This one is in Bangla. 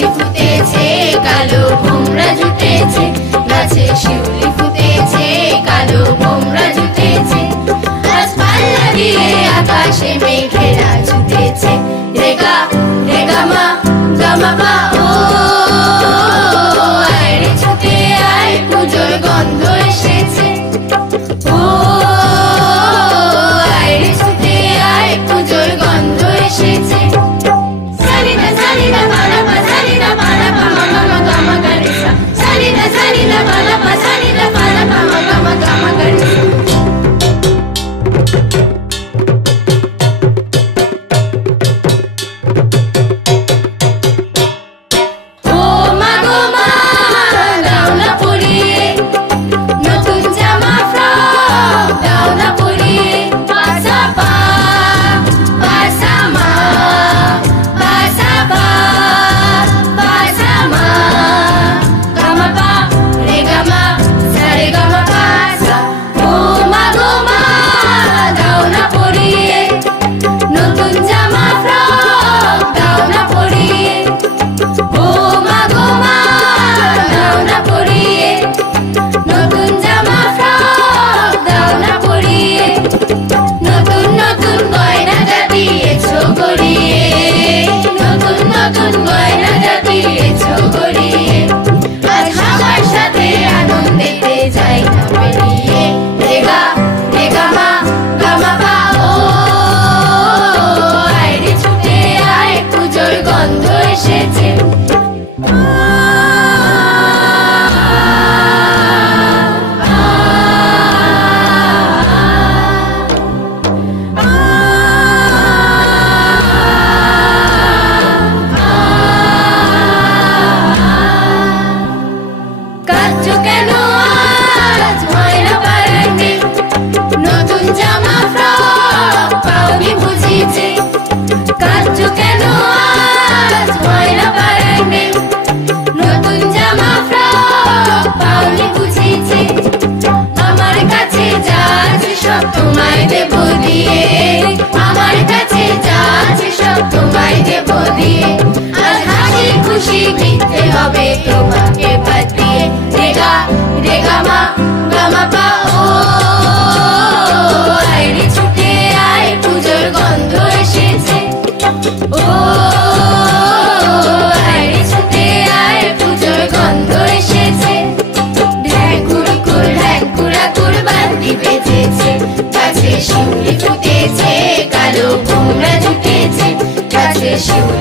শিউলি ফুটেছে, কালো ভোমরা জুটেছে, গাছে শিউলি ফুটেছে, কালো ভোমরা জুটেছে। আজ পাল্লা দিয়ে আকাশে মেঘেরা ছুটেছে, রেগা রেগা মা গামা পা ও, আয় রে ছুটে আয় পুজোর গন্ধ এসেছে। ও আয় রে ছুটে আয় পুজোর গন্ধ এসেছে। সানিদা সানিদা পালাপা সানিদা পালাপা মামা মা গামা গারিসা, সানিদা সানিদা পালাপা সানিদা পালাপা মামা মা গামা গারিসা। শিউলি